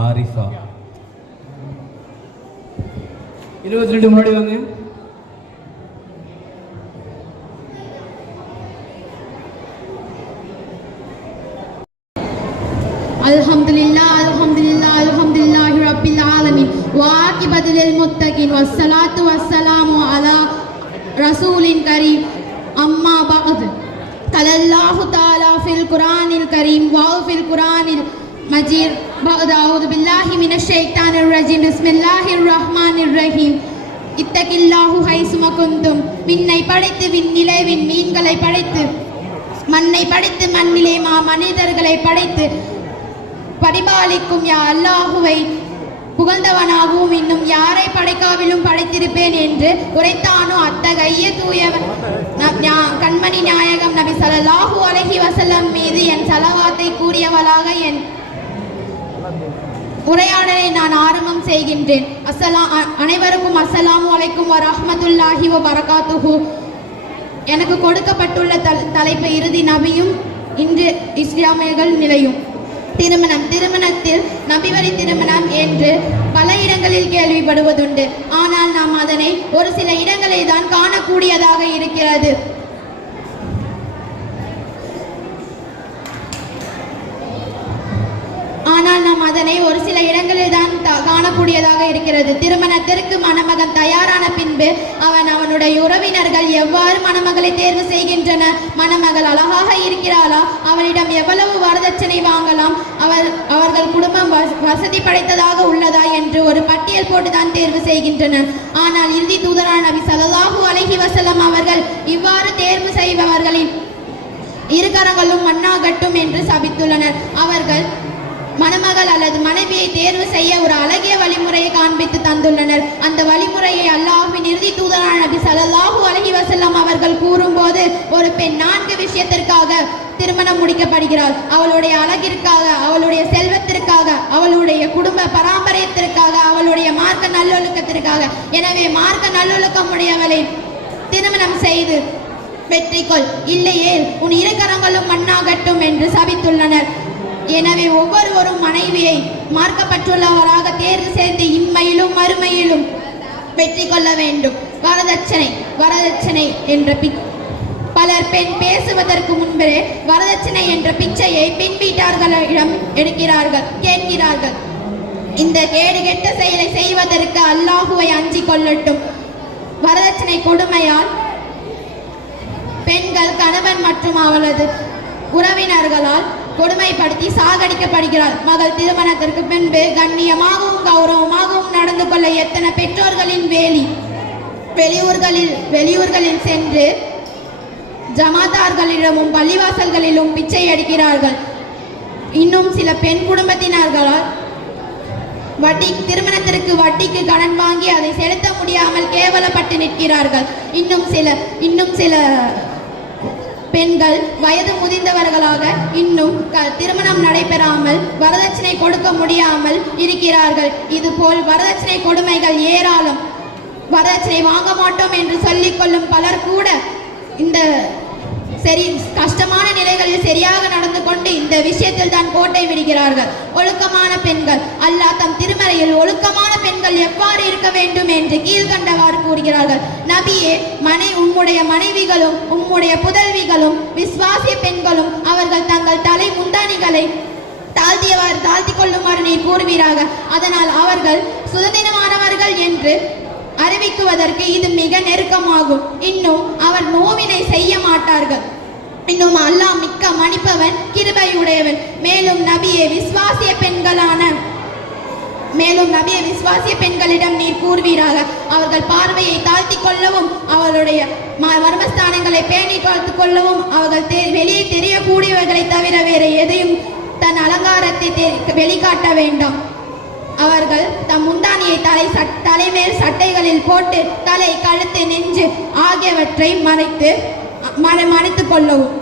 ஆரிஃபா. 22 முன்னாடி வாங்க. அல்ஹம்துலில்லாஹ் அல்ஹம்துலில்லாஹ் அல்ஹம்துலில்லாஹி ரப்பில் ஆலமீன் வாகிபத்துல் முத்தகீன் வஸ்ஸலாத்து வஸ்ஸலாமு அலா ரசூலின் கரீம் அம்மா பஅத் கலல்லாஹு தஆலா ஃபில் குர்ஆனில் கரீம் வ ஃபில் குர்ஆனில் மஜீத் பஅத் அஊது பில்லாஹி மினஷ் ஷைத்தானிர் ரஜீம் பிஸ்மில்லாஹிர் ரஹ்மானிர் ரஹீம் இத்தகில்லாஹு ஹைசும குந்தும். விண்ணை படைத்து விண்ணிலே விண்மீன்களை படைத்து மண்ணை படைத்து மண்ணிலே மனிதர்களை படைத்து பரிபாலிக்கும் யா அல்லாஹுவை புகழ்ந்தவனாகவும் இன்னும் யாரை படைக்காவிலும் படைத்திருப்பேன் என்று உரைத்தானோ அத்தகைய தூயவன் கண்மணி நாயகம் நபி ஸல்லல்லாஹு அலைஹி வஸல்லம் மீது என் ஸலவாத்தை கூறியவளாக என் உரையாடலை நான் ஆரம்பம் செய்கின்றேன். அனைவருக்கும் அஸ்ஸலாமு அலைக்கும் வ ரஹ்மத்துல்லாஹி வ பரகாத்துஹு. எனக்கு கொடுக்கப்பட்டுள்ள தலைப்பு இறுதி நபியும் இன்று இஸ்லாமியர்கள் நிலையும். திருமணம். திருமணத்தில் நபிவழி திருமணம் என்று பல இடங்களில் கேள்விப்படுவதுண்டு. ஆனால் நாம் அதனை ஒரு சில இடங்களில் தான் காணக்கூடியதாக இருக்கிறது. திருமணத்திற்கு மணமகன் தயாரான பின்பு அவனுடைய உறவினர்கள் எவ்வாறு மணமகளை தேர்வு செய்கின்றன? மணமகள் அழகாக இருக்கிறாளா? அவளிடம் எவ்வளவு வரதட்சணை வாங்கலாம்? அவர்கள் குடும்பம் வசதி படைத்ததாக உள்ளதா என்று ஒரு பட்டியல் போட்டுதான் தேர்வு செய்கின்றனர். ஆனால் இறுதி தூதரான நபி ஸல்லல்லாஹு அலைஹி வஸல்லம் அவர்கள் இவ்வாறு தேர்வு செய்பவர்களின் இரு கரங்களும் மண்ணாகட்டும் என்று சபித்துள்ளனர். அவர்கள் மணமகள் அல்லது மனைவியை தேர்வு செய்ய ஒரு அழகிய வழிமுறையை காண்பித்து தந்துள்ளனர். அந்த வழிமுறையை அல்லாஹ்வின் இறுதி தூதரான நபி ஸல்லல்லாஹு அலைஹி வஸல்லம் அவர்கள் கூறும்போது, ஒரு பெண் 4 விஷயத்திற்காக திருமணம் முடிக்கப்படுகிறாள். அவளுடைய அழகிற்காக, அவளுடைய செல்வத்திற்காக, அவளுடைய குடும்ப பராமரியத்திற்காக, அவளுடைய மார்க்க நல்லொழுக்கத்திற்காக. எனவே மார்க்க நல்லொழுக்கம் உடையவளை திருமணம் செய்து வெற்றிக்கொள், இல்லையே உன் இரு கரங்களும் மண்ணாகட்டும் என்று சபித்துள்ளனர். எனவே ஒவ்வொருவரும் மனைவியை மார்க்கப்பட்டுள்ளவராக தேர்வு செய்து இம்மையிலும் மறுமையிலும் வெற்றி கொள்ள வேண்டும். வரதட்சணை என்ற பலர் பெண் பேசுவதற்கு முன்பே வரதட்சணை என்ற பிச்சையை பெண் வீட்டார்களிடம் கேட்கிறார்கள். இந்த கேடுகெட்ட செயலை செய்வதற்கு அல்லாஹுவை அஞ்சி கொள்ளட்டும். வரதட்சணை கொடுமையால் பெண்கள் கணவன் மற்றும் அவளது உறவினர்களால் கொடுமைப்படுத்தி சாகடிக்கப்படுகிறார். மகள் திருமணத்திற்கு பின்பு கண்ணியமாகவும் கௌரவமாகவும் நடந்து கொள்ள எத்தனை பெற்றோர்களின் வெளியூர்களில் சென்று ஜமாதார்களிடமும் பள்ளிவாசல்களிலும் பிச்சை அடிக்கிறார்கள். இன்னும் சில பெண் குடும்பத்தினர்களால் திருமணத்திற்கு வட்டிக்கு கடன் வாங்கி அதை செலுத்த முடியாமல் கேவலப்பட்டு நிற்கிறார்கள். இன்னும் சில பெண்கள் வயது முதிர்ந்தவர்களாக இன்னும் திருமணம் நடைபெறாமல் வரதட்சணை கொடுக்க முடியாமல் இருக்கிறார்கள். இதுபோல் வரதட்சணை கொடுமைகள் ஏராளம். வரதட்சணை வாங்க மாட்டோம் என்று சொல்லிக் கொள்ளும் பலர் கூட இந்த கஷ்டமான நிலைகளில் சரியாக நடந்து கொண்டு இந்த விஷயத்தில் தான் கோட்டை விடுகிறார்கள். ஒழுக்கமான பெண்கள், அல்லாஹ் தம் திருமறையில் ஒழுக்கமான பெண்கள் எவ்வாறு இருக்க வேண்டும் என்று கீழ்கண்டவாறு கூறுகிறார்கள். நபியே, உம்முடைய மனைவிகளும் உம்முடைய புதல்விகளும் விசுவாசிய பெண்களும் அவர்கள் தங்கள் தலை முந்தானிகளை தாழ்த்தி கொள்ளுமாறு நீ கூறுவீராக. அதனால் அவர்கள் சுதந்திரமானவர்கள் என்று அறிவிக்குவதற்கு இது மிக நெருக்கமாகும். இன்னும் அவர் நோவினை செய்ய மாட்டார்கள். இன்னும் அல்லாஹ் மிக்க மன்னிப்பவன், கிருபையுடையவன். மேலும் நபியே, விசுவாசிய பெண்களிடம் நீர் கூறுவீராக, அவர்கள் பார்வையை தாழ்த்தி கொள்ளவும் அவருடைய மர்மஸ்தானங்களை பேணி காத்துக் கொள்ளவும் அவர்கள் வெளியே தெரியக்கூடியவர்களை தவிர வேறு எதையும் தன் அலங்காரத்தை வெளிக்காட்ட வேண்டாம். அவர்கள் தம் முந்தானியை தலைமேல் சட்டைகளில் போட்டு தலை, கழுத்து, நெஞ்சு ஆகியவற்றை மறைத்துக் கொள்ளவும்.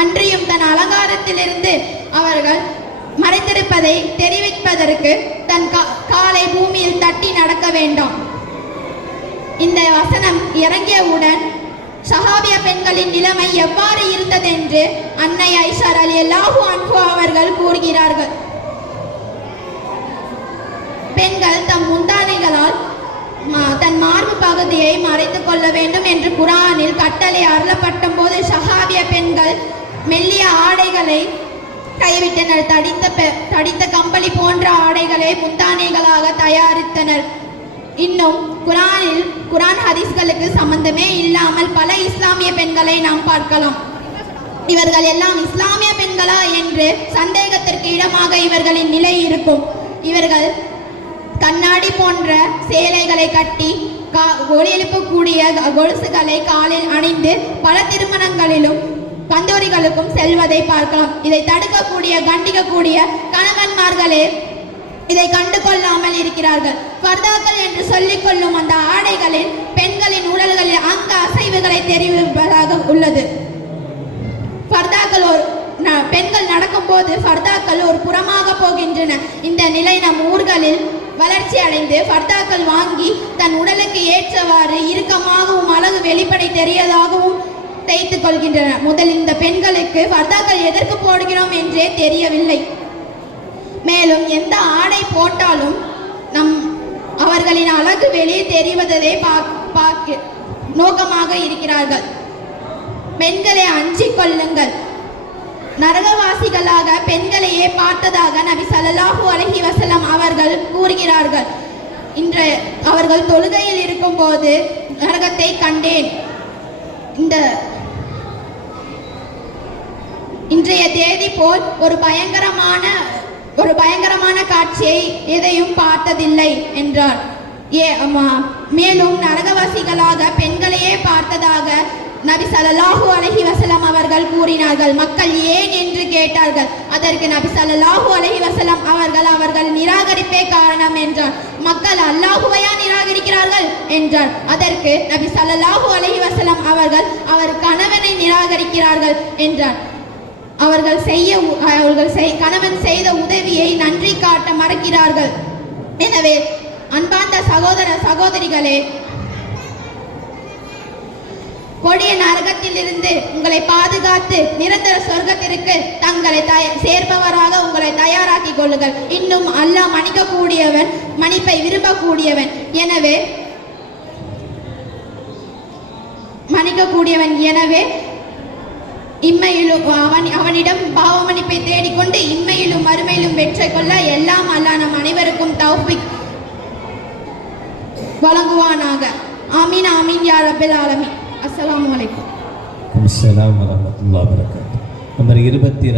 அன்றியும் தன் அலங்காரத்திலிருந்து அவர்கள் மறைத்திருப்பதை தெரிவிப்பதற்கு தன் காலை பூமியில் தட்டி நடக்க வேண்டாம். இந்த வசனம் இறங்கியவுடன் சஹாபிய பெண்களின் நிலைமை எவ்வாறு இருந்ததென்று அன்னை ஐஷா ரலியல்லாஹு அன்ஹா அவர்கள் கூறுகிறார்கள். பெண்கள் தம் முந்தானைகளால் தன் மார்பு பகுதியை மறைத்துக் கொள்ள வேண்டும் என்று குர்ஆனில் கட்டளை அருளப்பட்ட போது ஷஹாபிய பெண்கள் மெல்லிய ஆடைகளை கைவிட்டனர். தடித்த கம்பளி போன்ற ஆடைகளை முந்தானைகளாக தயாரித்தனர். இன்னும் குர்ஆன் ஹதீஸ்களுக்கு சம்பந்தமே இல்லாமல் பல இஸ்லாமிய பெண்களை நாம் பார்க்கலாம். இவர்கள் எல்லாம் இஸ்லாமிய பெண்களா என்று சந்தேகத்திற்கு இடமாக இவர்களின் நிலை இருக்கும். இவர்கள் கண்ணாடி போன்ற சேலைகளை கட்டி ஒலி எழுப்பக்கூடிய கொலுசுகளை காலில் அணிந்து பல திருமணங்களிலும் கந்தூரிகளுக்கும் செல்வதை பார்க்கலாம். இதை தடுக்கக்கூடிய கண்டிக்கக்கூடிய கணவன்மார்களே இதை கண்டு கொள்ளாமல் இருக்கிறார்கள். பர்தாக்கள் என்று சொல்லிக் கொள்ளும் அந்த ஆடைகளில் பெண்களின் உடல்களில் அங்க அசைவுகளை தெரிவிப்பதாக உள்ளது. பர்தாக்கள் பெண்கள் நடக்கும் போது பர்தாக்கள் ஒரு புறமாக போகின்றன. இந்த நிலை நம் ஊர்களில் வளர்ச்சி அடைந்து பர்தாக்கள் வாங்கி தன் உடலுக்கு ஏற்றவாறு இறுக்கமாகவும் அழகு வெளிப்படை தெரியதாகவும் தைத்துக் கொள்கின்றன. முதல் இந்த பெண்களுக்கு பர்தாக்கள் எதற்கு போடுகிறோம் என்றே தெரியவில்லை. மேலும் எந்த ஆடை போட்டாலும் அவர்களின் அழகு வெளியே தெரிவதை நோக்கமாக இருக்கிறார்கள். பெண்களை அஞ்சிக் கொள்ளுங்கள். நரகவாசிகளாக பெண்களையே பார்த்ததாக நபி ஸல்லல்லாஹு அலைஹி வஸல்லம் அவர்கள் கூறுகிறார்கள். அவர்கள் தொழுகையில் இருக்கும் போது நரகத்தை கண்டேன். இன்றைய தேதி போல் ஒரு பயங்கரமான காட்சியை எதையும் பார்த்ததில்லை என்றார். மேலும் நரகவாசிகளாக பெண்களையே பார்த்ததாக நபி ஸல்லல்லாஹு அலைஹி வஸல்லம் அவர்கள் கூறினார்கள். மக்கள் ஏன் என்று கேட்டார்கள். அதற்கு நபி ஸல்லல்லாஹு அலைஹி வஸல்லம் அவர்கள் நிராகரிப்பே காரணம் என்றார். மக்கள் அல்லாஹுவையா நிராகரிக்கிறார்கள் என்றார். அதற்கு நபி ஸல்லல்லாஹு அலைஹி வஸல்லம் அவர்கள் அவர் கணவனை நிராகரிக்கிறார்கள் என்றார். கணவன் செய்த உதவியை நன்றி காட்ட மறக்கிறார்கள். எனவே அன்பார்ந்த சகோதர சகோதரிகளே, கொடிய நரகத்திலிருந்து உங்களை பாதுகாத்து நிரந்தர சொர்க்கத்திற்கு தங்களை சேர்ப்பவராக உங்களை தயாராக்கிக் கொள்ளுங்கள். இன்னும் அல்லாஹ் மன்னிக்கக்கூடியவன், மன்னிப்பை விரும்பக்கூடியவன். எனவே இம்மையிலும் அவனிடம் பாவ மன்னிப்பை தேடிக்கொண்டு இம்மையிலும் மறுமையிலும் வெற்றி கொள்ள எல்லாம் அல்லாஹ் நம் அனைவருக்கும் தௌஃபீக் வழங்குவானாக. ஆமீன் ஆமீன் யா ரப்பல் ஆலமீன். அஸ்ஸலாமு அலைக்கும். அஸ்ஸலாமு அலைக்கும் வரஹ்மத்துல்லாஹி வபரகாத்துஹு. நம்பர் 22